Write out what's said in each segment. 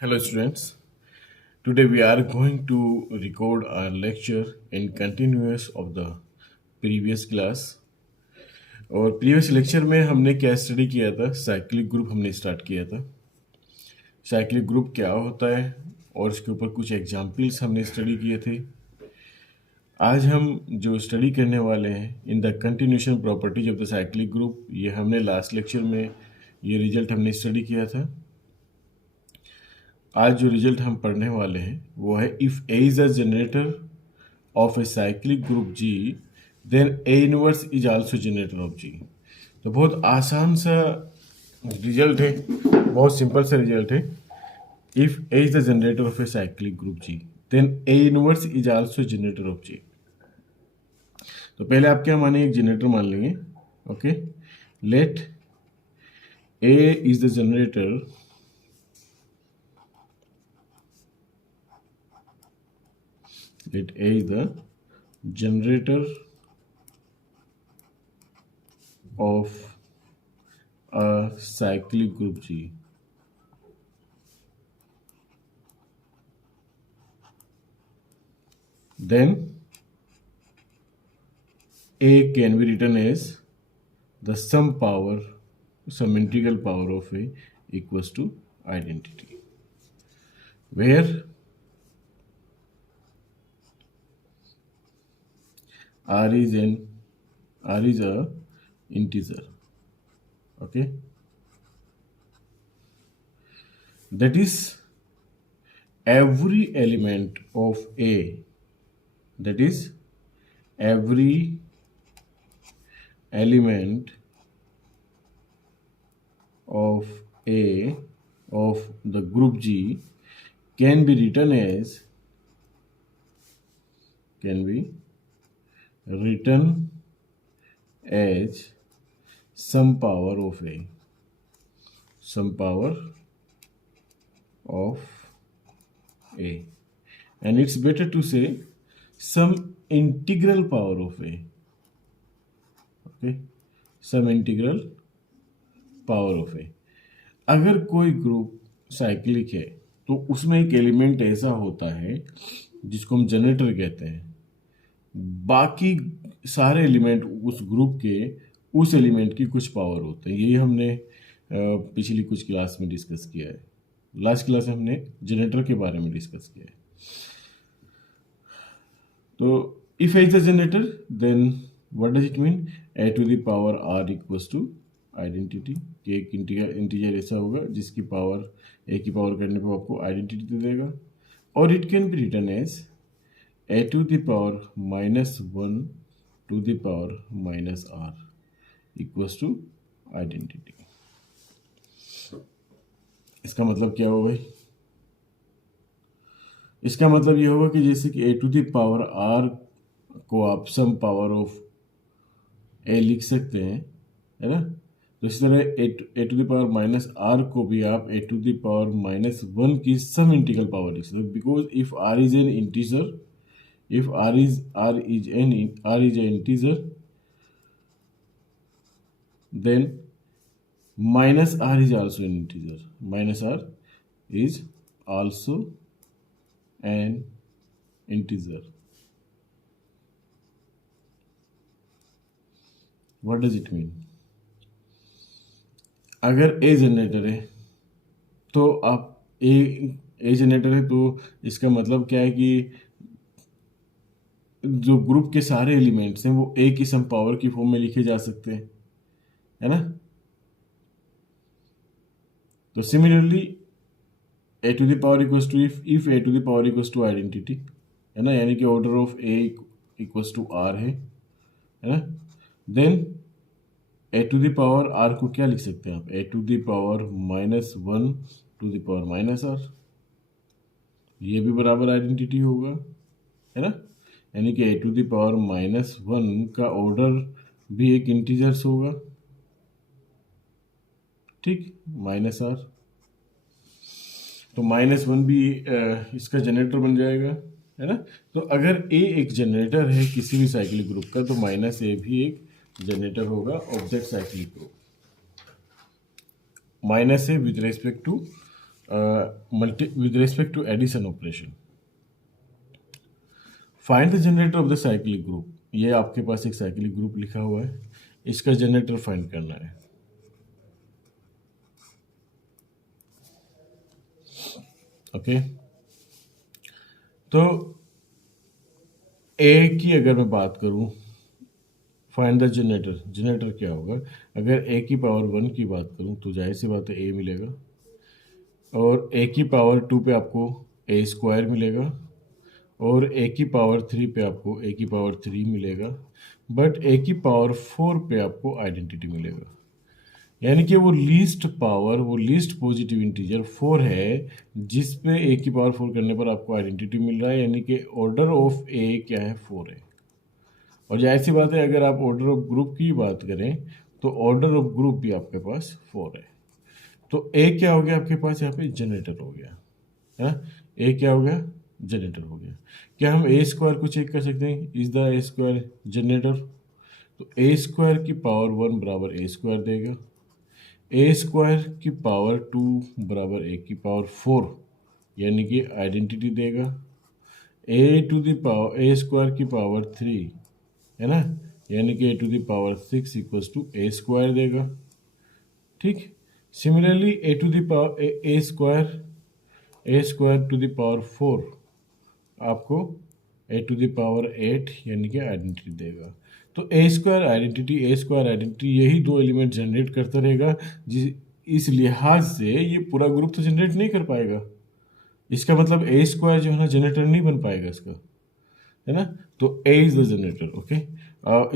Hello students, today we are going to record our lecture in continuous of the previous class। और previous lecture में हमने क्या study किया था? Cyclic group हमने स्टार्ट किया था। साइक्लिक ग्रुप क्या होता है और इसके ऊपर कुछ एग्जाम्पल्स हमने स्टडी किए थे। आज हम जो स्टडी करने वाले हैं in the continuation properties of the cyclic group, ये हमने लास्ट लेक्चर में ये रिजल्ट हमने स्टडी किया था। आज जो रिजल्ट हम पढ़ने वाले हैं वो है if A is a generator of A cyclic group G then A inverse is also generator of G. तो बहुत आसान सा रिजल्ट है, बहुत सिंपल सा रिजल्ट है। If A is the generator of A cyclic group G then A inverse is also generator of G. तो पहले आप क्या मानेंगे? एक जनरेटर मान लेंगे। Okay, let A is the generator let A is the generator of a cyclic group G. Then A can be written as the sum integral power of A equals to identity, where R is a integer. Okay, that is every element of A, that is every element of A of the group G can be written as some power of A, some power of A, and it's better to say some integral power of A. Okay, some integral power of A। अगर कोई group cyclic है तो उसमें एक element ऐसा होता है जिसको हम जनरेटर कहते हैं। बाकी सारे एलिमेंट उस ग्रुप के उस एलिमेंट की कुछ पावर होते हैं। यही हमने पिछली कुछ क्लास में डिस्कस किया है। लास्ट क्लास में हमने जनरेटर के बारे में डिस्कस किया है। तो if A is a generator then what does it mean? A to the power r equals to identity. एक इंटीजर ऐसा होगा जिसकी पावर ए की पावर करने पर आपको आइडेंटिटी दे देगा। और it can be written as a to the power minus 1 to the power minus r equals to identity। इसका मतलब क्या होगा भाई? इसका मतलब ये होगा कि जैसे कि a to the power r को आप सम पावर ऑफ a लिख सकते हैं, है ना? तो इसी तरह a to the power minus r को भी आप a to the power minus 1 की सम इंटीग्रल पावर लिख सकते हैं। Because if r is an integer, if r is an integer, then minus r is also an integer. Minus r is also an integer. What does it mean? अगर a generator है तो आप a generator है तो इसका मतलब क्या है कि जो ग्रुप के सारे एलिमेंट्स हैं वो ए की सम पावर की फॉर्म में लिखे जा सकते हैं, है ना? तो similarly A to the power equals to if A to the power equals to identity, है ना, यानी कि order of A equals to R है ना? Then A to the power R को क्या लिख सकते हैं आप? A to the power minus 1 to the power minus R. ये भी बराबर आइडेंटिटी होगा, है ना? यानी कि A to the power minus 1 का ऑर्डर भी एक इंटीजर्स होगा, ठीक, माइनस आर। तो माइनस 1 भी इसका जनरेटर बन जाएगा, है ना? तो अगर ए एक जनरेटर है किसी भी साइक्लिक ग्रुप का तो माइनस ए भी एक जनरेटर होगा of that cyclic group. Minus a with respect to with respect to addition operation. Find the generator of the cyclic group. ये आपके पास एक साइक्लिक ग्रुप लिखा हुआ है, इसका जनरेटर फाइंड करना है. ओके, तो ए की अगर मैं बात करूं, फाइंड द जनरेटर. जनरेटर क्या होगा? अगर ए की पावर 1 की बात करूं तो जाहिर सी बात है ए मिलेगा, और ए की पावर 2 पे आपको ए स्क्वायर मिलेगा, और ए की पावर 3 पे आपको ए की पावर 3 मिलेगा, बट ए की पावर 4 पे आपको आइडेंटिटी मिलेगा. यानी कि वो लीस्ट पावर, वो लीस्ट पॉजिटिव इंटीजर 4 है, जिस पे ए की पावर 4 करने पर आपको आइडेंटिटी मिल रहा है. यानी कि ऑर्डर ऑफ ए क्या है? 4 है. और जाहिर सी बात है, अगर आप ऑर्डर ऑफ ग्रुप की बात करें तो ऑर्डर ऑफ ग्रुप भी आपके पास 4 है. तो ए क्या हो गया आपके पास? यहाँ पे जनरेटर हो गया है. ए क्या हो गया? जनरेटर हो गया. क्या हम ए स्क्वायर को चेक कर सकते हैं? Is the A square generator? तो ए स्क्वायर की पावर 1 बराबर ए स्क्वायर देगा, ए स्क्वायर की पावर 2 बराबर ए की पावर 4, यानी कि आइडेंटिटी देगा. A to the power A square की पावर 3 है ना, यानी कि A to the power 6 equals to A square देगा. ठीक. Similarly A to the power A square to the power 4 आपको ए टू द पावर 8 यानी कि आइडेंटिटी देगा. तो ए स्क्वायर आइडेंटिटी यही दो एलिमेंट जनरेट करता रहेगा. इस लिहाज से ये पूरा ग्रुप तो जनरेट नहीं कर पाएगा. इसका मतलब ए स्क्वायर जो है ना, जनरेटर नहीं बन पाएगा इसका, है ना. तो ए इज द जनरेटर. ओके,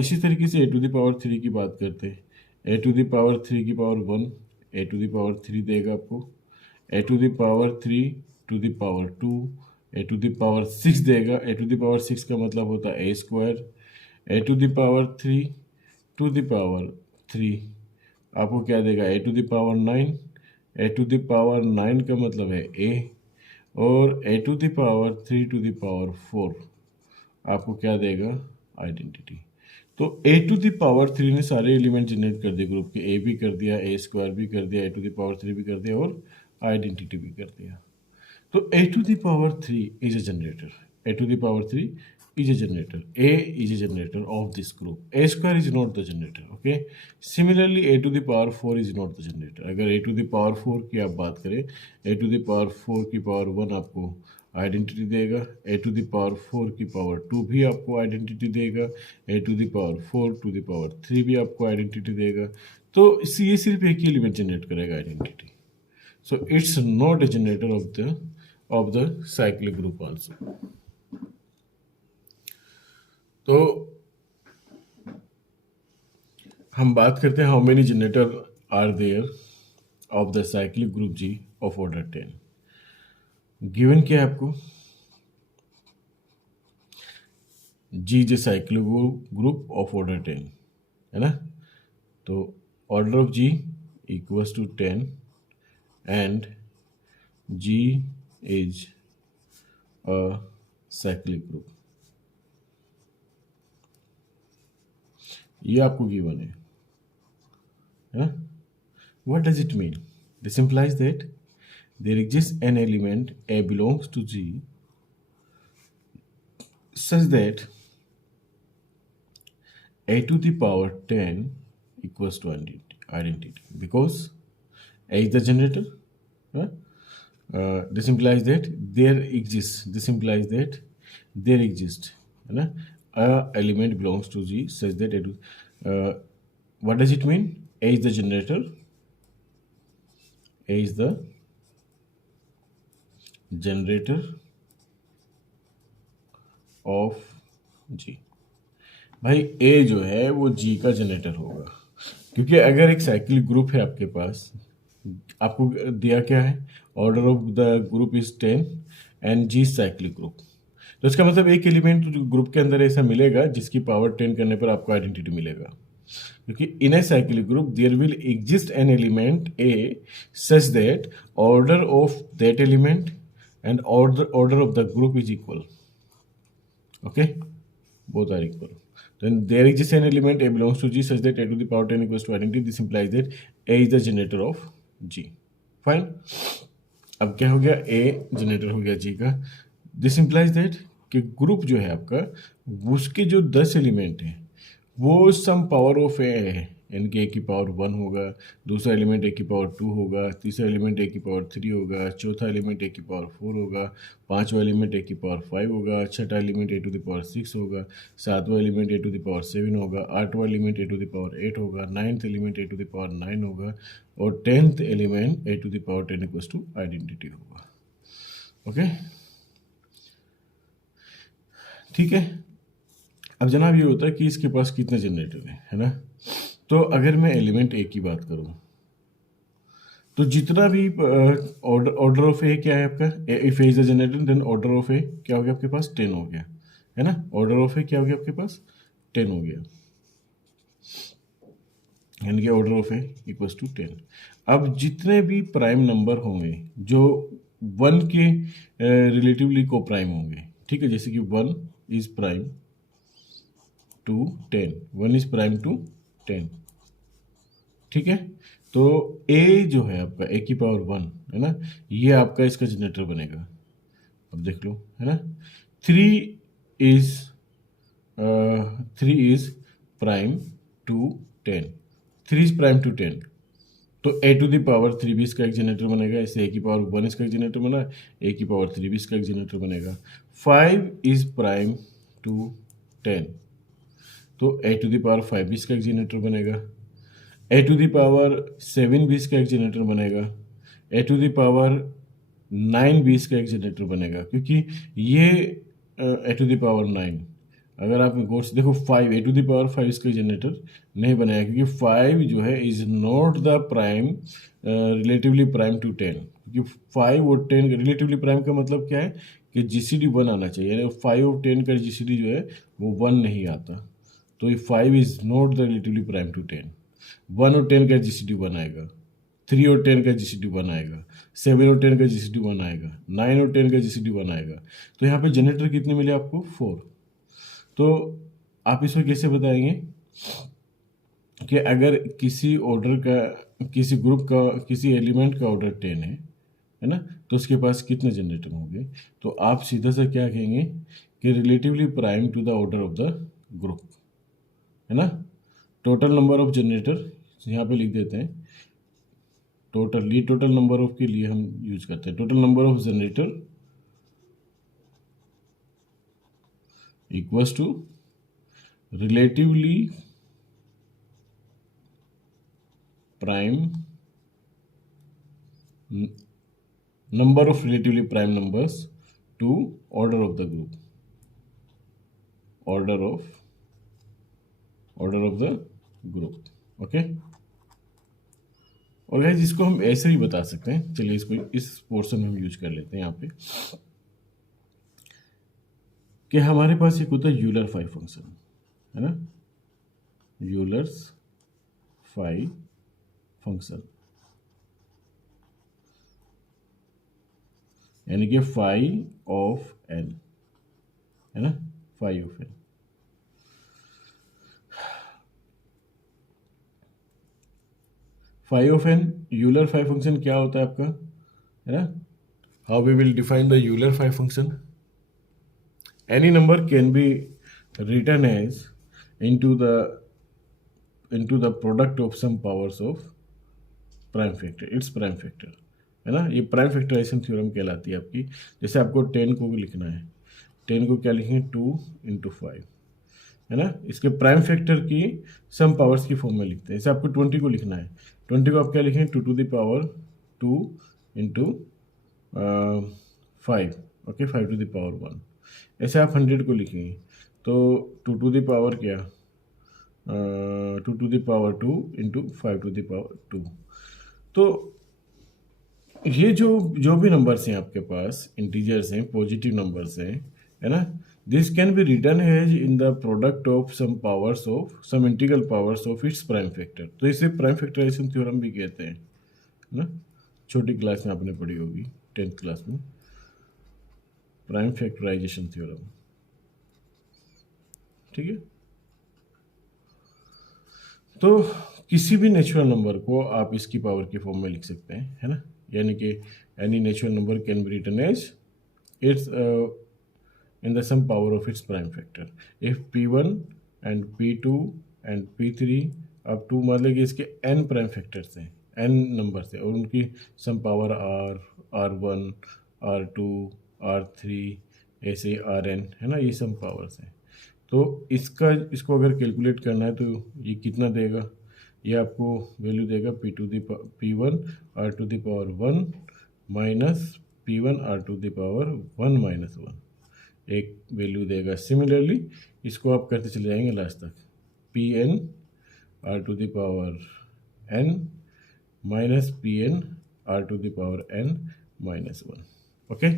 इसी तरीके से ए टू द पावर 3 की बात करते हैं. ए टू द पावर 3 की power 1 A to the power 3 देगा आपको. A to the power 3 to the power 2 A to the power 6 देगा. ए टू द पावर 6 का मतलब होता है A square. A to the power 3 to the power 3 आपको क्या देगा? A to the power 9. A to the power 9 का मतलब है ए, और A to the power 3 to the power 4 आपको क्या देगा? आइडेंटिटी. तो ए टू द पावर 3 ने सारे एलिमेंट जनरेट कर दिए ग्रुप के. ए भी कर दिया, ए स्क्वायर भी कर दिया, ए टू द पावर 3 भी कर दिया, और आइडेंटिटी भी कर दिया. तो a to the power 3 is a generator. A to the power 3 is a generator. A is a generator of this group. A square is not the generator. Okay. Similarly, a to the power 4 is not the generator. अगर a to the power 4 की आप बात करें, a to the power 4 की power 1 आपको identity देगा, a to the power 4 की power 2 भी आपको आइडेंटिटी देगा, a to the power 4 to the power 3 भी आपको आइडेंटिटी देगा. तो ये सिर्फ एक ही एलिमेंट जनरेट करेगा identity. So it's not a generator of the cyclic group also. तो हम बात करते हैं how many generator are there of the cyclic group G of order 10. Given क्या है आपको? G is a cyclic group of order 10, है ना. तो order of G equals to 10 and G is a cyclic group. ये आपको given है ना. What does it mean? This implies that there exists an element A belongs to G such that A to the power 10 equals to identity because A is the generator. This implies that there exists a element belongs to G such that what does it mean? A is the generator. A is the generator of G. भाई A जो है वो G का generator होगा, क्योंकि अगर एक cyclic group है आपके पास, आपको दिया क्या है? Order of the group is 10 and G cyclic group. तो इसका मतलब एक एलिमेंट ग्रुप के अंदर ऐसा मिलेगा जिसकी पावर 10 करने पर आपको आइडेंटिटी मिलेगा, क्योंकि in a cyclic group there will exist an element A such that order of that element and order of the group is equal. Okay, both are equal. Then there exists an element A belongs to G such that A to the power 10 equals to identity. This implies that A is the generator of G. Fine. अब क्या हो गया, ए generator हो गया जी का। This implies that कि group जो है आपका, उसके जो 10 एलिमेंट हैं वो सम पावर ऑफ ए है, यानी कि ए की पावर 1 होगा, दूसरा एलिमेंट ए की पावर 2 होगा, तीसरा एलिमेंट ए की पावर 3 होगा, चौथा एलिमेंट ए की पावर 4 होगा, पांचवा एलिमेंट ए की पावर 5 होगा, छठा element a to the power 6 होगा, सातवां element a to the power 7 होगा, आठवां element a to the power 8 होगा, ninth element a to the power 9 होगा, और 10th element a to the power 10 equals to identity होगा। ओके, ठीक है। अब जनाब ये होता है कि इसके पास कितने जनरेटर हैं, है ना। तो अगर मैं एलिमेंट ए की बात करूं, तो जितना भी ऑर्डर ऑफ ए क्या है आपका, if A is the generator then order of A क्या हो गया आपके पास, 10 हो गया, है ना। ऑर्डर ऑफ ए क्या हो गया आपके पास, 10 हो गया, यानी कि order of A equals to 10। अब जितने भी प्राइम नंबर होंगे जो 1 के रिलेटिवली को प्राइम होंगे, ठीक है, जैसे कि 1 is prime to 10, 1 is prime to 10, ठीक है। तो ए जो है आपका ए की पावर 1, है ना, ये आपका इसका जनरेटर बनेगा। अब देख लो, है ना। 3 is 3 is prime to 10, 3 is prime to 10, तो ए टू द पावर 3 भी इसका एक जनरेटर बनेगा, ऐसे ए की पावर 1 इसका एक जनरेटर बना, ए की पावर 3 भी इसका एक जनरेटर बनेगा। 5 इज प्राइम टू 10, तो ए टू द पावर 5 भी इसका एक जनरेटर बनेगा, ए टू द पावर 7 भी इसका एक जनरेटर बनेगा, ए टू द पावर 9 भी इसका एक जनरेटर बनेगा, क्योंकि ये ए टू द पावर 9, अगर आप गौर से देखो 5 ए टू द पावर 5 इसका जनरेटर नहीं बनेगा, क्योंकि 5 जो है is not the prime relatively prime to 10, क्योंकि 5 और 10 रिलेटिवली प्राइम का मतलब क्या है कि जीसीडी 1 आना चाहिए, यानी 5 और 10 का जीसीडी जो है वो 1 नहीं आता, तो ये 5 is not the relatively prime to 10। 1 और 10 का जीसीडी 1 आएगा, 3 और 10 का जीसीडी 1 आएगा, 7 और 10 का जीसीडी 1 आएगा, 9 और 10 का जीसीडी 1 आएगा। तो यहाँ पे जनरेटर कितने मिले आपको, 4। तो आप इसमें कैसे बताएंगे कि अगर किसी ऑर्डर का, किसी ग्रुप का, किसी एलिमेंट का ऑर्डर 10 है ना, तो उसके पास कितने जनरेटर होंगे। तो आप सीधा सा क्या कहेंगे कि relatively prime to the order of the group, है ना। टोटल नंबर ऑफ जनरेटर यहाँ पे लिख देते हैं, टोटल नंबर ऑफ के लिए हम यूज करते हैं total number of generator equals to relatively prime number of relatively prime numbers to order of the group, order of the group। Okay, और गाइस इसको हम ऐसे भी बता सकते हैं, चलिए इसको इस पोर्शन में हम यूज कर लेते हैं यहाँ पे, कि हमारे पास एक होता है यूलर 5 फंक्शन, है ना, यूलर्स 5 फंक्शन, यानी कि 5 ऑफ n, है ना, 5 of n। Five of n Euler 5 function क्या होता है आपका, है ना। How we will define the Euler 5 function, any number can be written as into the product of some powers of prime factor, its prime factor, है ना। ये prime factorisation theorem कहलाती है आपकी। जैसे आपको 10 को लिखना है, 10 को क्या लिखेंगे, 2 × 5, है ना। इसके प्राइम फैक्टर की सम पावर्स की फॉर्म में लिखते हैं। जैसे आपको 20 को लिखना है, 20 को आप क्या लिखेंगे, 2 to the power 2 × 5, okay, 5 to the power 1। ऐसे आप 100 को लिखेंगे तो 2 to the power क्या, 2 to the power 2 × 5 to the power 2। तो ये जो भी नंबर्स हैं आपके पास, इंटीजर्स हैं, पॉजिटिव नंबर्स हैं, है ना, this can be written as in the product of some powers of some integral powers of its prime factor. तो इसे प्राइम फैक्टराइजेशन थ्योरम भी कहते हैं, है ना। छोटी क्लास में आपने पढ़ी होगी, 10th क्लास में, प्राइम फैक्टराइजेशन थ्योरम, ठीक है। तो किसी भी नेचुरल नंबर को आप इसकी पावर की फॉर्म में लिख सकते हैं, है ना, यानी कि any natural number can be written as its in the sum power of its prime factor. If p1 and p2 and p3 अब टू मतलब कि इसके n प्राइम फैक्टर्स हैं, n नंबर्स हैं और उनकी some power r1 r2 r3 ऐसे rn है ना, ये सम पावर्स हैं। तो इसको अगर कैलकुलेट करना है तो ये कितना देगा, ये आपको वैल्यू देगा p1 r to the power 1 minus p1 r to the power 1 minus 1 एक वैल्यू देगा। सिमिलरली इसको आप करते चले जाएंगे लास्ट तक, pn r to the power n minus pn r to the power n minus 1। Okay,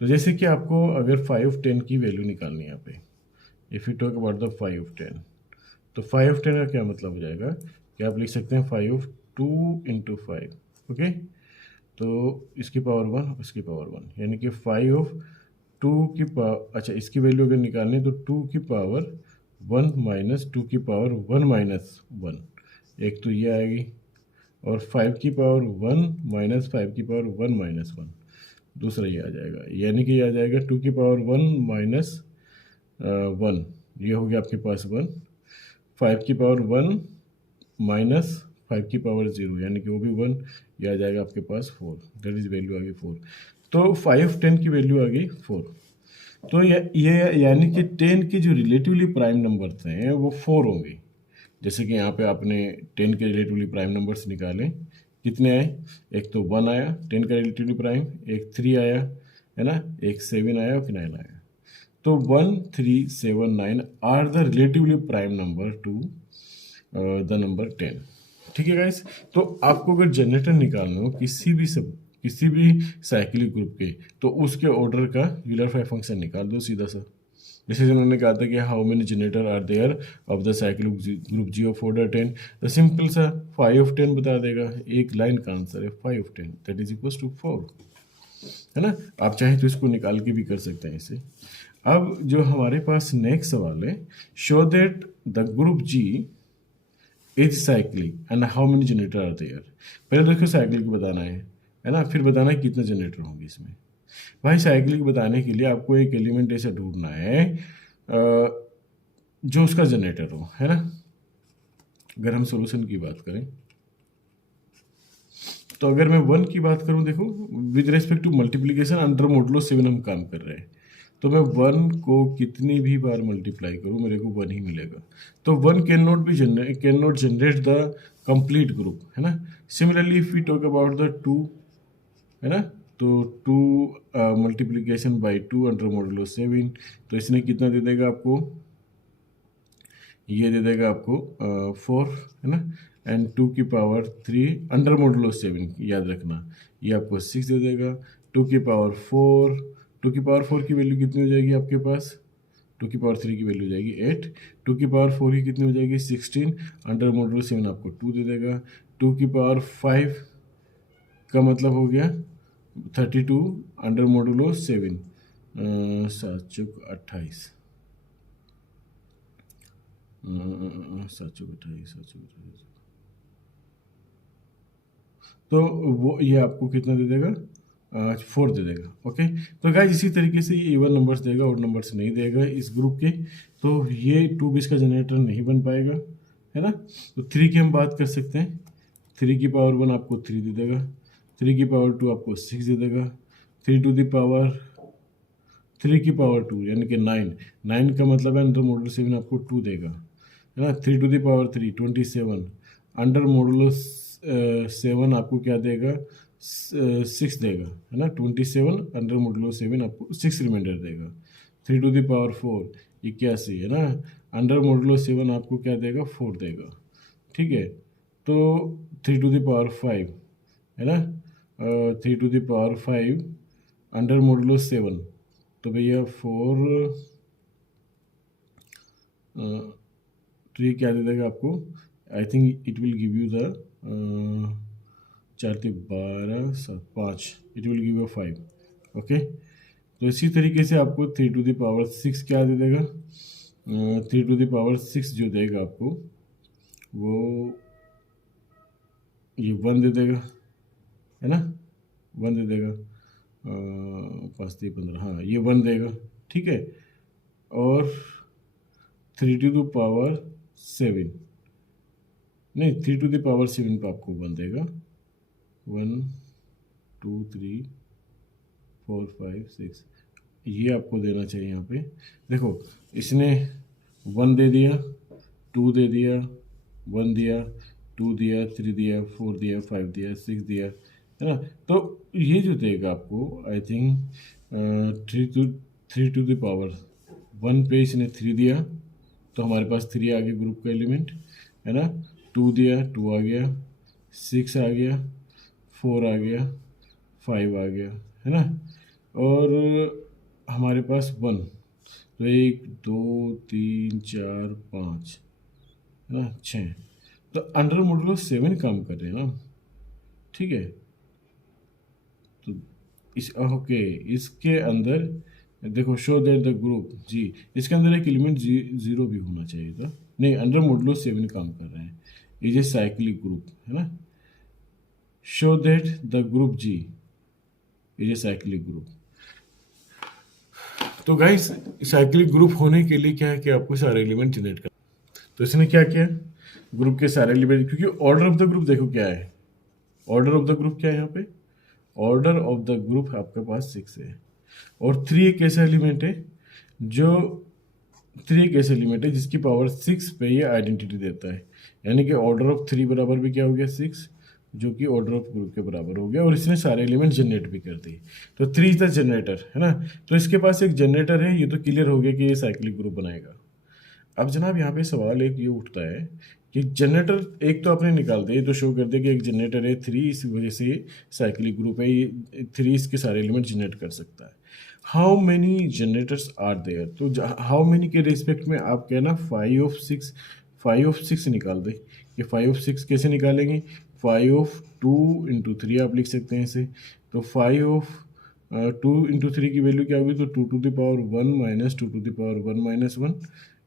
तो जैसे कि आपको अगर 5 10 की वैल्यू निकालनी है यहाँ पे, if you talk about the 5 10, तो 5 10 का क्या मतलब हो जाएगा कि आप लिख सकते हैं 5 2 इंटू 5। ओके, तो इसकी पावर 1 उसकी पावर 1, यानी कि 5 2 की पावर, अच्छा इसकी वैल्यू अगर निकालनी है तो 2 की पावर 1 माइनस 2 की पावर 1 माइनस 1, एक तो ये आएगी, और 5 की पावर 1 माइनस 5 की पावर 1 माइनस 1 दूसरा ये आ जाएगा, यानी कि ये आ जाएगा 2 की पावर 1 माइनस 1, ये हो गया आपके पास 1, 5 की पावर 1 माइनस 5 की पावर 0, यानी कि वो भी 1, ये आ जाएगा आपके पास 4, दैट इज वैल्यू आ गई 4। तो 5 10 की वैल्यू आ गई 4। तो ये यानी कि 10 के जो रिलेटिवली प्राइम नंबर्स हैं वो 4 होंगे। जैसे कि यहाँ पे आपने 10 के रिलेटिवली प्राइम नंबर्स निकाले, कितने आए, एक तो 1 आया 10 का रिलेटिवली प्राइम, एक 3 आया है ना, एक 7 आया और फिर 9 आया। तो 1 3 7 9 are the relatively prime number to the number 10। ठीक है गाइस, तो आपको अगर जनरेटर निकालना हो किसी भी साइक्लिक ग्रुप के, तो उसके ऑर्डर का यूलर फंक्शन निकाल दो सीधा सा। जैसे उन्होंने कहा था कि how many generator are there of the cyclic group G of order 10, तो सिंपल सा 5 10 बता देगा, एक लाइन का आंसर है 5 10, दैट इज इक्वल टू 4, है ना। आप चाहे तो इसको निकाल के भी कर सकते हैं इसे। अब जो हमारे पास नेक्स्ट सवाल है, show that the group G is cyclic and how many generator are there. पहले देखो साइक्लिक बताना है ना, फिर बताना है कितने जनरेटर होंगे इसमें। भाई साइक्लिक बताने के लिए आपको एक एलिमेंट ऐसा ढूंढना है जो उसका जनरेटर हो, है ना। अगर हम सॉल्यूशन की बात करें तो अगर मैं 1 की बात करूं, देखो with respect to multiplication under modulo 7 हम काम कर रहे हैं, तो मैं 1 को कितनी भी बार मल्टीप्लाई करूं मेरे को 1 ही मिलेगा। तो 1 can not generate the complete group, है ना। Similarly if we talk about the 2, है ना, तो 2 मल्टीप्लीकेशन बाई 2 अंडर मॉडुलो 7, तो इसने कितना दे देगा आपको, ये दे देगा आपको 4, है ना, एंड 2 की पावर 3 अंडर मॉडुलो 7 याद रखना, ये आपको 6 दे देगा। 2 की पावर 4, 2 की पावर 4 की वैल्यू कितनी हो जाएगी आपके पास, 2 की पावर 3 की वैल्यू हो जाएगी 8, 2 की पावर 4 की कितनी हो जाएगी 16, अंडर मॉडुलो 7 आपको 2 दे देगा। 2 की पावर 5 का मतलब हो गया 32 अंडर मॉडुलो 7, 7 चौक 28, 7 चौक 28, 7 चौक 28, तो वो ये आपको कितना दे देगा, 4 दे देगा। ओके, तो गाइस इसी तरीके से ये इवन नंबर्स देगा और नंबर्स नहीं देगा इस ग्रुप के, तो ये 2 बिट्स का जनरेटर नहीं बन पाएगा, है ना। तो 3 की हम बात कर सकते हैं, 3 की पावर 1 आपको 3 दे देगा, 3 की पावर 2 आपको 6 दे देगा, 3 टू द पावर 3 की पावर 2 यानी कि 9 का मतलब है अंडर मॉडुलो 7 आपको 2 देगा, है ना। 3 to the power 3 27, under modulo 7 आपको क्या देगा, 6 देगा, है ना। 27 अंडर मॉडुलो 7 आपको 6 रिमाइंडर देगा। 3 टू द पावर 4 81, है ना, अंडर मॉडुलो 7 आपको क्या देगा 4 देगा, ठीक है। तो 3 टू द पावर 5, है ना, 3 to the power 5 under modulo 7, तो भैया 4 तो ये क्या दे देगा आपको, I think it will give you the 4 3 12 7 5, it will give you 5। Okay, तो इसी तरीके से आपको 3 टू द पावर 6 क्या दे देगा, 3 टू द पावर 6 जो देगा आपको वो ये 1 दे देगा, है ना, 1 दे देगा, 5 3 15, हाँ ये 1 देगा, ठीक है। और 3 टू द पावर 7, नहीं 3 टू द पावर 7 पे आपको 1 देगा, 1 2 3 4 5 6, ये आपको देना चाहिए यहाँ पे। देखो इसने 1 दे दिया, 2 दे दिया, 1 दिया, 2 दिया, 3 दिया, 4 दिया, 5 दिया, 6 दिया, है ना। तो ये जो देगा आपको I think 3 to the power 1 पे इसने 3 दिया, तो हमारे पास 3 आ गया ग्रुप का एलिमेंट, है ना। 2 दिया, 2 आ गया, 6 आ गया, 4 आ गया, 5 आ गया, है ना। और हमारे पास 1, तो 1 2 3 4 5, है ना, 6, तो अंडर मॉडुलो 7 काम कर रहे हैं ना, ठीक है। तो इस ओके, इसके अंदर देखो शो दैट द ग्रुप जी, इसके अंदर एक एलिमेंट 0 भी होना चाहिए था, नहीं अंडर मॉडुलो 7 काम कर रहे हैं, इज ए साइक्लिक ग्रुप, है ना। Show that the group G is a cyclic group. तो गाइस साइक्लिक ग्रुप होने के लिए क्या है कि आपको सारे एलिमेंट जनरेट कर, तो इसने क्या किया, ग्रुप के सारे एलिमेंट, क्योंकि ऑर्डर ऑफ द ग्रुप देखो क्या है, ऑर्डर ऑफ द ग्रुप क्या है यहाँ पे, ऑर्डर ऑफ द ग्रुप आपके पास 6 है, और 3 एक ऐसा एलिमेंट है जो 3 एक ऐसा एलिमेंट है जिसकी पावर 6 पे ये आइडेंटिटी देता है, यानी कि ऑर्डर ऑफ 3 बराबर भी क्या हो गया 6, जो कि ऑर्डर ऑफ ग्रुप के बराबर हो गया, और इसने सारे एलिमेंट जनरेट भी कर दिए। तो 3 इज द जनरेटर, है ना। तो इसके पास एक जनरेटर है, ये तो क्लियर हो गया कि ये साइक्लिक ग्रुप बनाएगा। अब जनाब यहाँ पे सवाल एक ये उठता है कि जनरेटर एक तो आपने निकाल दिया, तो शो कर दिया कि एक जनरेटर है 3, इस वजह से साइक्लिक ग्रुप है, ये 3 इसके सारे एलिमेंट जनरेट कर सकता है। How many generators are there, तो हाउ मेनी के रिस्पेक्ट में आप कहना 5 ऑफ 6, 5 ऑफ 6 निकाल दे, कि 5 ऑफ 6 कैसे निकालेंगे, 5 ऑफ 2 इंटू 3 आप लिख सकते हैं इसे, तो 5 ऑफ 2 इंटू 3 की वैल्यू क्या होगी, तो 2 to the power 1 minus 2 to the power 1 minus 1,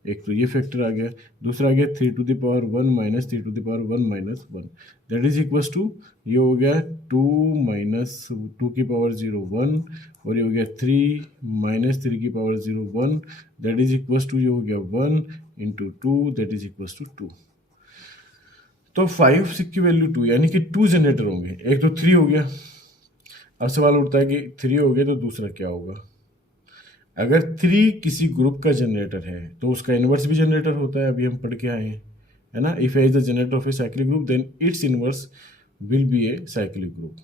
एक तो ये फैक्टर आ गया, दूसरा आ गया 3 to the power 1 minus 3 to the power 1 minus 1, that is equals to, ये हो गया 2 माइनस 2 की पावर 0 1, और ये हो गया 3 माइनस 3 की power 0 1, that is equals to, ये हो गया 1 into 2, that is equals to 2। तो 5 6 की वैल्यू 2, यानी कि 2 जनरेटर होंगे, एक तो 3 हो गया। अब सवाल उठता है कि 3 हो गया तो दूसरा क्या होगा। अगर 3 किसी ग्रुप का जनरेटर है तो उसका इन्वर्स भी जनरेटर होता है, अभी हम पढ़ के आए हैं, है ना। If A is the generator of A cyclic group then its inverse will be a cyclic group,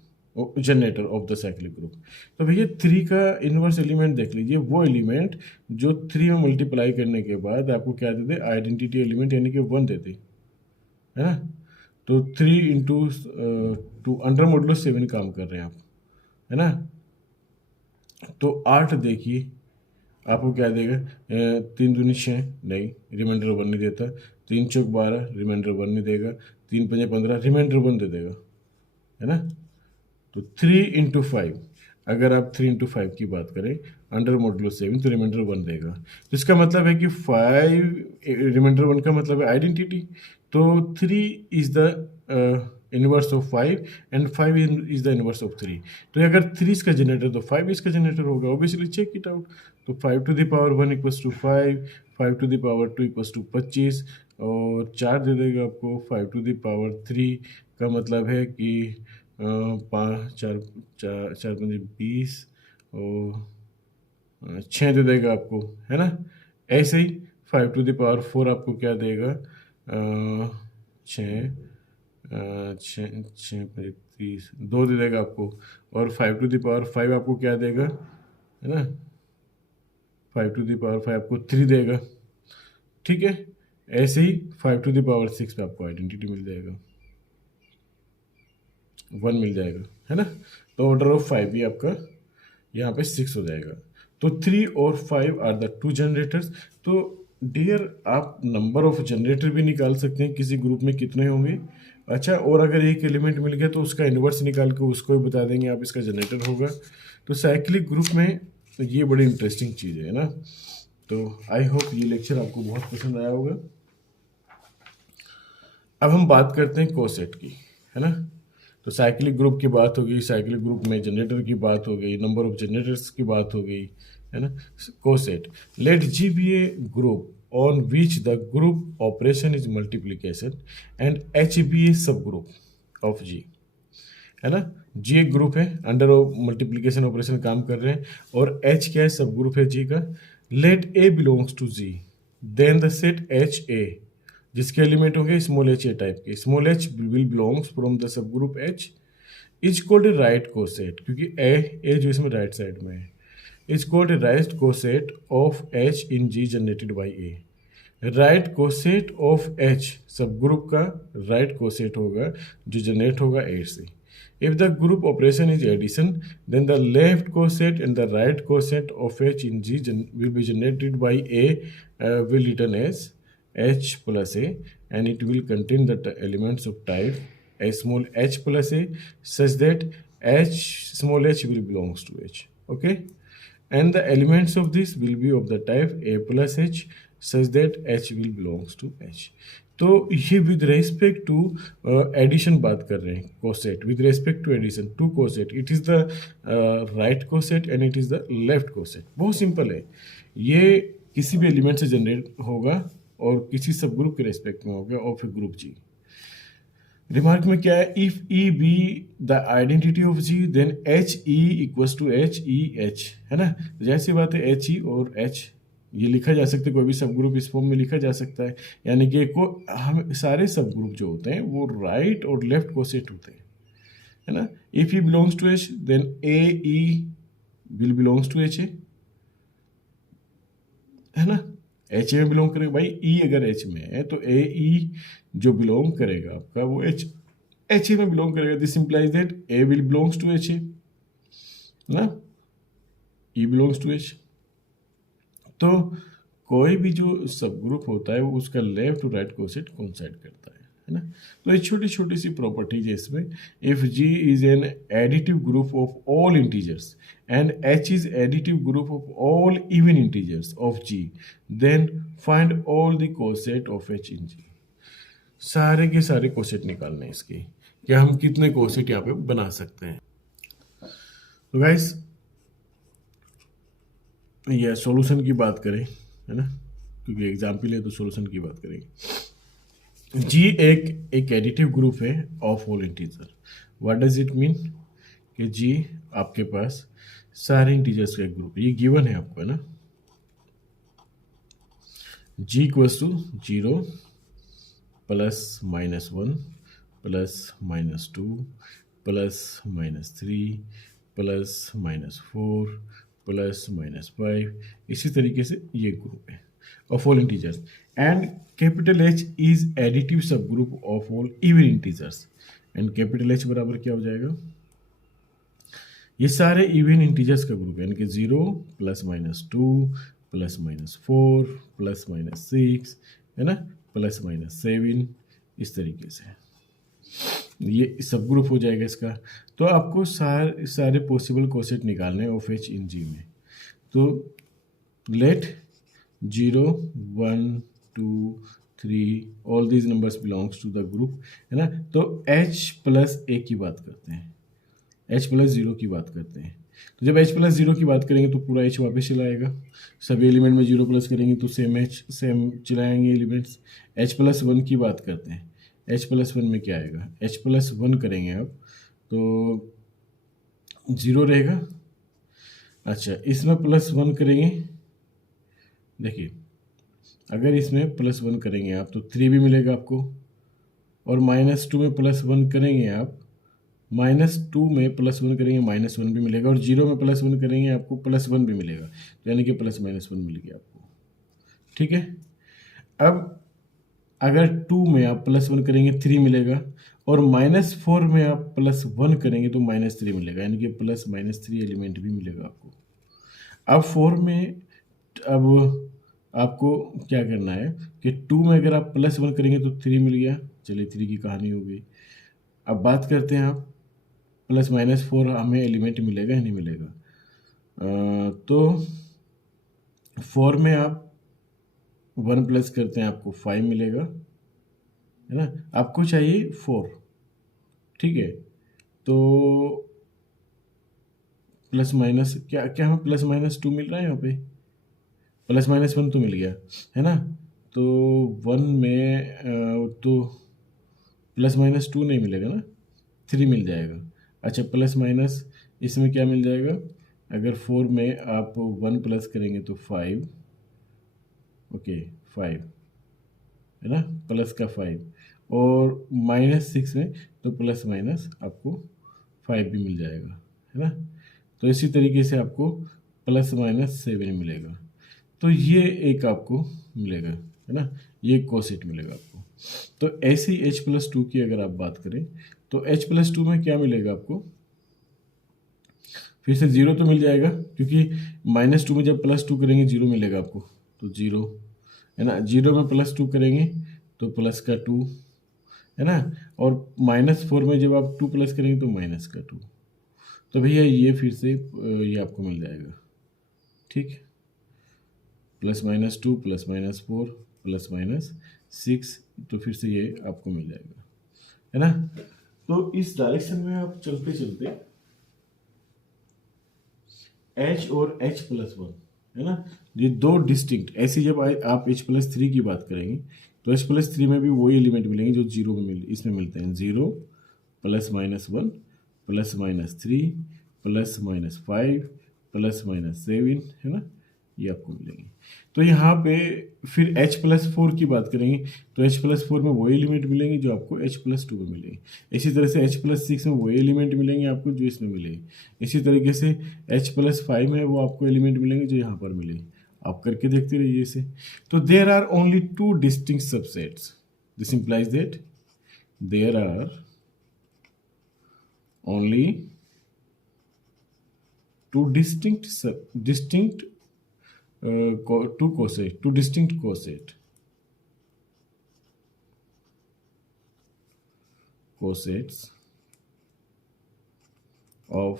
generator of the cyclic group. तो भैया 3 का इन्वर्स एलिमेंट देख लीजिए, वो एलिमेंट जो 3 में मल्टीप्लाई करने के बाद आपको क्या दे दे, आइडेंटिटी एलिमेंट यानी कि 1 दे दे, है ना। तो 3 इंटू 2 अंडर मॉडुलो 7 काम कर रहे हैं आप, है ना। तो 8 देखिए आपको क्या देगा, 3 दूनी 6, नहीं रिमाइंडर 1 नहीं देता, 3 चौक 12, रिमाइंडर 1 नहीं देगा, 3 पंजे 15, रिमाइंडर 1 दे देगा, है ना। तो 3 इंटू 5, अगर आप 3 इंटू 5 की बात करें अंडर मॉडुलो 7, तो रिमाइंडर 1 देगा। तो इसका मतलब है कि 5 रिमाइंडर 1 का मतलब है आइडेंटिटी, तो 3 is the inverse of 5 and 5 is the inverse of 3। तो अगर 3 इसका जनरेटर तो 5 इसका जनरेटर होगा, ऑब्वियसली चेक इट आउट। तो 5 to the power 1 equals to 5, 5 to the power 2 equals to 25, और 4 दे देगा आपको, 5 टू द पावर 3 का मतलब है कि 5 4 4 4 5 20, और 6 दे देगा आपको, है ना। ऐसे ही 5 टू द पावर 4 आपको क्या देगा, 6 6 6 35 2 दे देगा आपको, और 5 टू द पावर 5 आपको क्या देगा, है ना, 5 टू द पावर 5 आपको 3 देगा, ठीक है। ऐसे ही 5 टू द पावर 6 पे आपको आइडेंटिटी मिल जाएगा, 1 मिल जाएगा, है ना। तो ऑर्डर ऑफ 5 भी आपका यहाँ पे 6 हो जाएगा। तो 3 और 5 आर द 2 जनरेटर्स। तो डियर आप नंबर ऑफ जनरेटर भी निकाल सकते हैं किसी ग्रुप में कितने होंगे। अच्छा, और अगर एक एलिमेंट मिल गया तो उसका इन्वर्स निकाल के उसको भी बता देंगे आप, इसका जनरेटर होगा। तो साइक्लिक ग्रुप में ये बड़ी इंटरेस्टिंग चीज़ है ना। तो आई होप ये लेक्चर आपको बहुत पसंद आया होगा। अब हम बात करते हैं कोसेट की, है ना। तो साइक्लिक ग्रुप की बात हो गई, साइक्लिक ग्रुप में जनरेटर की बात हो गई, नंबर ऑफ जनरेटर्स की बात हो गई, है ना। Coset, let G be a group on which the group operation is multiplication and H be a subgroup of G, है ना। G एक ग्रुप है, अंडर मल्टीप्लीकेशन ऑपरेशन काम कर रहे हैं, और H क्या है, सब ग्रुप है G का। Let A belongs to G, then the set H A जिसके एलिमेंट होंगे स्मॉल h a टाइप के, small h will belongs from the sub group H is called a right coset, क्योंकि A जो इसमें right side में है, is called a right coset of H in G generated by A. Right coset of H sub group का right coset होगा जो generate होगा A से। If the group operation is addition, then the left coset and the right coset of H in G will be generated by A will written as H plus A, and it will contain the elements of type a small h plus a such that H small h will belongs to H. Okay. And the elements of this will be of the type a plus h such that h will belongs to h. तो ये with respect to addition बात कर रहे हैं, coset with respect to addition to coset, it is the right coset and it is the left coset. बहुत simple है, ये किसी भी एलिमेंट से जनरेट होगा और किसी सब ग्रुप के रेस्पेक्ट में होगा of a group G. Remark में क्या है, if E be the identity of G then H E equals to H E H, है ना। जैसी बात है एच ई और एच ये लिखा जा सकता है, कोई भी सब ग्रुप इस फॉर्म में लिखा जा सकता है, यानी कि हम सारे सब ग्रुप जो होते हैं वो राइट और लेफ्ट कोसेट होते हैं, है ना। If E belongs to H then A E will belongs to H A, है ना। एच ए में बिलोंग करेगा भाई, ई अगर एच में है तो ए ई जो बिलोंग करेगा आपका वो एच ए में बिलोंग करेगा। This implies that A will belongs to H A ना, ई बिलोंग्स टू एच। तो कोई भी जो सब ग्रुप होता है वो उसका left to right coset coincide करता है ना। तो ये छोटी छोटी सी प्रॉपर्टीज है इसमें। If G is an additive group of all integers and H is additive group of all even integers of G, then find all the coset of H in G. सारे के सारे कोसेट निकालने हैं इसके, क्या हम कितने कोसेट यहाँ पे बना सकते हैं। तो गाइस ये सॉल्यूशन की बात करें, है ना, क्योंकि एग्जाम्पल है तो सॉल्यूशन की बात करेंगे। जी एक एडिटिव ग्रुप है of all integer. What does it mean कि जी आपके पास सारे इंटीजर्स का एक ग्रुप है, ये गिवन है आपको, है ना। G equals to 0 plus -1 plus -2 plus -3 plus -4 plus -5, इसी तरीके से ये ग्रुप है of all integers. And capital H is additive sub group of all even integers, and capital H बराबर क्या हो जाएगा, ये सारे इवन इंटीजर्स का ग्रुप है, यानी कि 0 प्लस -2 प्लस -4 प्लस -6, है ना, प्लस -7, इस तरीके से ये सब ग्रुप हो जाएगा इसका। तो आपको सारे पॉसिबल कोसेट निकालने हैं ऑफ एच इन जी में। तो let 0 1 2 3 all these numbers belongs to the group, है ना। तो h प्लस ए की बात करते हैं, h प्लस 0 की बात करते हैं। तो जब h प्लस 0 की बात करेंगे तो पूरा h वापस चला आएगा, सभी एलिमेंट में 0 प्लस करेंगे तो सेम चलाएंगे एलिमेंट्स। h प्लस 1 की बात करते हैं, h प्लस 1 में क्या आएगा, h प्लस 1 करेंगे आप तो 0 रहेगा। अच्छा इसमें प्लस 1 करेंगे, देखिए अगर इसमें प्लस 1 करेंगे आप तो 3 भी मिलेगा आपको, और -2 में प्लस 1 करेंगे आप, -2 में प्लस 1 करेंगे -1 भी मिलेगा, और 0 में प्लस 1 करेंगे आपको +1 भी मिलेगा, तो यानी कि प्लस -1 मिल गया आपको, ठीक है। अब अगर 2 में आप प्लस 1 करेंगे 3 मिलेगा, और -4 में आप प्लस 1 करेंगे तो -3 मिलेगा, यानी कि प्लस -3 एलिमेंट भी मिलेगा आपको। अब 4 में अब आपको क्या करना है कि 2 में अगर आप प्लस 1 करेंगे तो 3 मिल गया, चलिए 3 की कहानी हो गई। अब बात करते हैं आप प्लस -4 हमें एलिमेंट मिलेगा या नहीं मिलेगा, तो 4 में आप 1 प्लस करते हैं आपको 5 मिलेगा, है ना। आपको चाहिए 4, ठीक है। तो प्लस माइनस क्या क्या हमें प्लस माइनस टू मिल रहा है यहाँ पे, प्लस माइनस वन तो मिल गया है ना। तो वन में तो प्लस माइनस टू नहीं मिलेगा ना, थ्री मिल जाएगा। अच्छा प्लस माइनस इसमें क्या मिल जाएगा, अगर फोर में आप वन प्लस करेंगे तो फाइव, ओके फाइव है ना, प्लस का फाइव, और माइनस सिक्स में तो प्लस माइनस आपको फाइव भी मिल जाएगा है ना। तो इसी तरीके से आपको प्लस माइनस सेवन मिलेगा। तो ये एक आपको मिलेगा है ना, ये कोसेट मिलेगा आपको। तो ऐसे ही एच प्लस टू की अगर आप बात करें तो एच प्लस टू में क्या मिलेगा आपको, फिर से जीरो तो मिल जाएगा, क्योंकि माइनस टू में जब प्लस टू करेंगे जीरो मिलेगा आपको, तो जीरो है ना, जीरो में प्लस टू करेंगे तो प्लस का टू है ना, और माइनस फोर में जब आप टू प्लस करेंगे तो माइनस का टू। तो भैया ये फिर से ये आपको मिल जाएगा, ठीक है, plus minus two plus minus four plus minus six, तो फिर से ये आपको मिल जाएगा है ना। तो इस डायरेक्शन में आप चलते चलते एच और एच प्लस वन है ना, ये दो डिस्टिंक्ट, ऐसे जब आप एच प्लस थ्री की बात करेंगे तो एच प्लस थ्री में भी वही एलिमेंट मिलेंगे जो जीरो में इसमें मिलते हैं, zero plus minus one plus minus three plus minus five plus minus seven है ना, ये आपको मिलेंगे। तो यहाँ पे फिर h प्लस फोर की बात करेंगे तो h प्लस फोर में वही एलिमेंट मिलेंगे जो आपको h प्लस टू में मिलेंगे। इसी तरह से h प्लस सिक्स में वही एलिमेंट मिलेंगे आपको जो इसमें मिलेंगे। इसी तरीके से h प्लस फाइव में वो आपको एलिमेंट मिलेंगे जो यहाँ पर मिलेंगे। आप करके देखते रहिए इसे। तो there are only two distinct subsets, this implies that there are only two distinct two distinct cosets of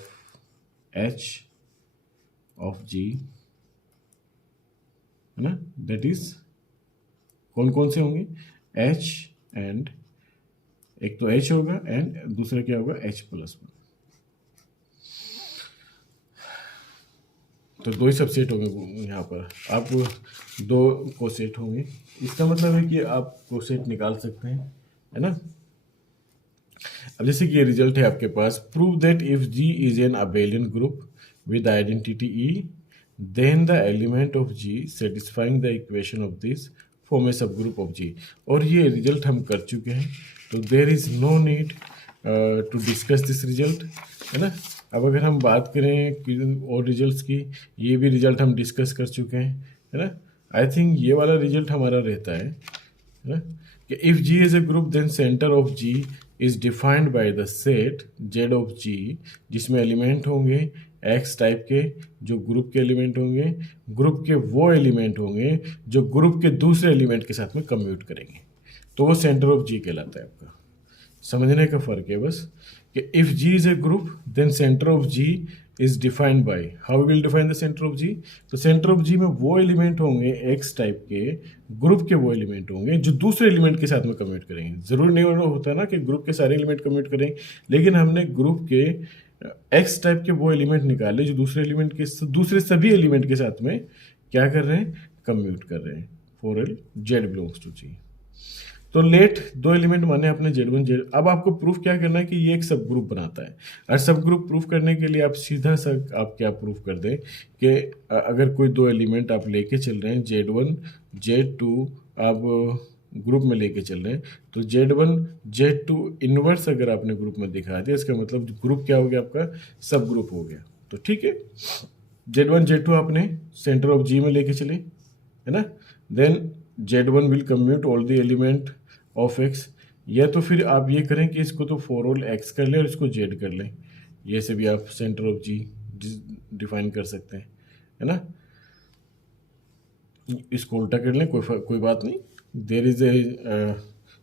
h of g है ना, दैट इज कौन कौन से होंगे, h एंड एक तो h होगा एंड दूसरा क्या होगा h प्लस वन। तो दो ही सबसेट होंगे यहाँ पर, आप दो कोसेट होंगे। इसका मतलब है कि आप कोसेट निकाल सकते हैं है ना। अब जैसे कि ये रिजल्ट है आपके पास, prove that if G is an abelian group with identity E then the element of G satisfying the equation of this form a sub group of G। और ये रिजल्ट हम कर चुके हैं, तो there is no need to discuss this result है ना। अब अगर हम बात करें और रिजल्ट्स की, ये भी रिजल्ट हम डिस्कस कर चुके हैं है ना। आई थिंक ये वाला रिजल्ट हमारा रहता है ना, कि if G is a group then center of G is defined by the set Z of G, जिसमें एलिमेंट होंगे X टाइप के, जो ग्रुप के एलिमेंट होंगे, ग्रुप के वो एलिमेंट होंगे जो ग्रुप के दूसरे एलिमेंट के साथ में कम्यूट करेंगे, तो वो सेंटर ऑफ G कहलाता है। आपका समझने का फर्क है बस, कि if G is a group then center of G is defined by, how will define the center of G। तो सेंटर ऑफ G में वो एलिमेंट होंगे X टाइप के, ग्रुप के वो एलिमेंट होंगे जो दूसरे एलिमेंट के साथ में कम्यूट करेंगे। जरूर नहीं होता ना कि ग्रुप के सारे एलिमेंट कम्यूट करेंगे, लेकिन हमने ग्रुप के X टाइप के वो एलिमेंट निकाले जो दूसरे एलिमेंट के दूसरे सभी एलिमेंट के साथ में क्या कर रहे हैं, कम्यूट कर रहे हैं, for all Z belongs to G। तो लेट दो एलिमेंट माने अपने Z1 Z। अब आपको प्रूफ क्या करना है कि ये एक सब ग्रुप बनाता है, और सब ग्रुप प्रूफ करने के लिए आप सीधा सा आप क्या प्रूफ कर दें कि अगर कोई दो एलिमेंट आप लेके चल रहे हैं Z1 Z2 आप ग्रुप में लेके चल रहे हैं, तो Z1 Z2 इनवर्स अगर आपने ग्रुप में दिखा दिया, इसका मतलब ग्रुप क्या हो गया, आपका सब ग्रुप हो गया। तो ठीक है, Z1 Z2 आपने सेंटर ऑफ G में लेके चले है ना, then Z1 will commute all the element of X, या तो फिर आप ये करें कि इसको तो फॉर ऑल X कर लें और इसको Z कर लें, ये से भी आप सेंटर ऑफ G डिफाइन कर सकते हैं है ना। इसको उल्टा कर लें, कोई बात नहीं, there is a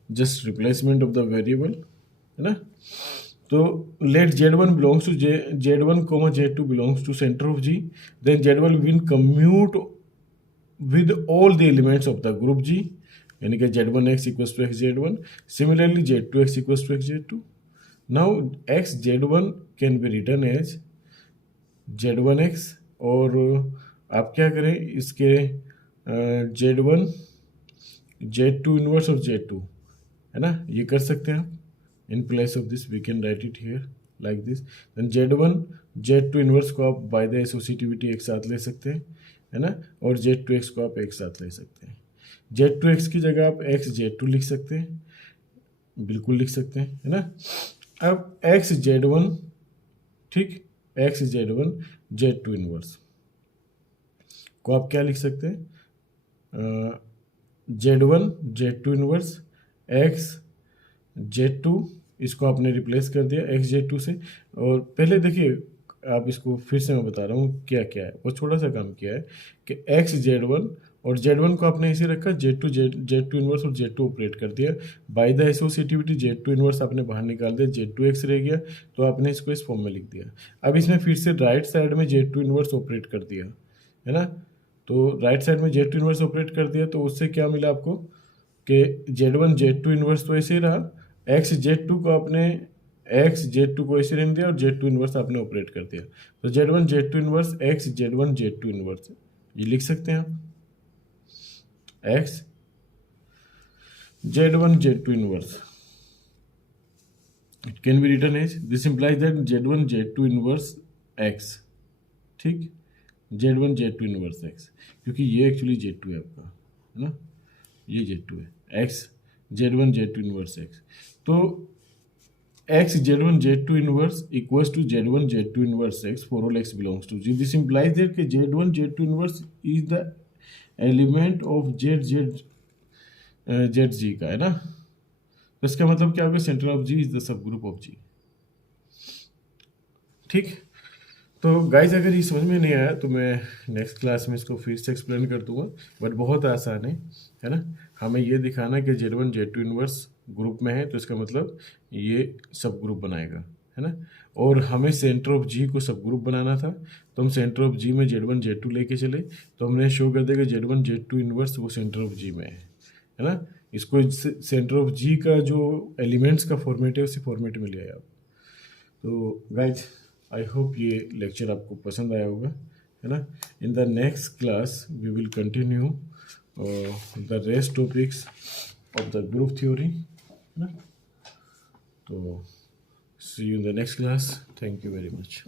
just replacement of the variable है ना। तो let Z1 belongs to Z1 Z2 belongs to center of G, then Z1 will commute with all the elements of the group G, यानी कि Z1X equals to XZ1, similarly Z2X equals to XZ2, now X Z one can be return as Z one X, और आप क्या करें इसके Z one Z two inverse और Z two, है ना, ये कर सकते हैं आप। In place of this we can write it here like this. Then Z one Z two inverse को आप बाय द एसोसिएटिविटी एक साथ ले सकते हैं, है ना, और जेड टू एक्स को आप एक साथ ले सकते हैं। जेड टू एक्स की जगह आप एक्स जेड टू लिख सकते हैं, बिल्कुल लिख सकते हैं, है ना। अब एक्स जेड वन, ठीक, X Z one Z two inverse को आप क्या लिख सकते हैं, Z one Z two inverse X Z two, इसको आपने रिप्लेस कर दिया एक्स जेड टू से। और पहले देखिए, आप इसको फिर से मैं बता रहा हूँ क्या क्या है, वो छोटा सा काम किया है कि एक्स जेड वन और जेड वन को आपने इसे रखा, Z two Z two inverse और जेड टू ऑपरेट कर दिया। By the associativity Z two inverse आपने बाहर निकाल दिया, जेड टू एक्स रह गया, तो आपने इसको इस फॉर्म में लिख दिया। अब इसमें फिर से राइट साइड में जेड टू इनवर्स ऑपरेट कर दिया, है ना, तो राइट साइड में जेड टू इनवर्स ऑपरेट कर दिया, तो उससे क्या मिला आपको कि Z one Z two inverse तो ऐसे ही रहा, एक्स जेड टू को आपने एक्स जेड टू को ऐसे रहने दिया और जेड टू इनवर्स आपने ऑपरेट कर दिया, तो Z one Z two inverse X Z one Z two inverse, ये लिख सकते हैं आप, X Z one Z two inverse. It can be written as this implies that Z one Z two inverse X, ठीक, Z one Z two inverse X, क्योंकि ये actually Z two है आपका, है ना, ये जेड टू है, X Z one Z two inverse X. तो X Z one Z two inverse equals to Z one Z two inverse X for all X belongs to G. This implies that कि Z one Z two inverse is the element of Z Z Z G का, है ना। तो इसका मतलब क्या होगा, centre of G is the sub group of G, ठीक। तो गाइज अगर ये समझ में नहीं आया तो मैं नेक्स्ट क्लास में इसको फिर से एक्सप्लेन कर दूंगा, बट बहुत आसान है ना। हमें ये दिखाना है कि Z one Z two inverse group में है, तो इसका मतलब ये सब ग्रुप बनाएगा, है ना। और हमें सेंटर ऑफ जी को सब ग्रुप बनाना था, तो हम सेंटर ऑफ जी में जेड वन जेड टू लेके चले, तो हमने शो कर दिया कि Z one Z two inverse वो सेंटर ऑफ जी में है ना। इसको सेंटर ऑफ जी का जो एलिमेंट्स का फॉर्मेट है उसी फॉर्मेट में ले आए आप। तो गाइज आई होप ये लेक्चर आपको पसंद आया होगा, है ना। In the next class we will continue the rest topics of the group theory, है ना। तो see you in the next class, thank you very much.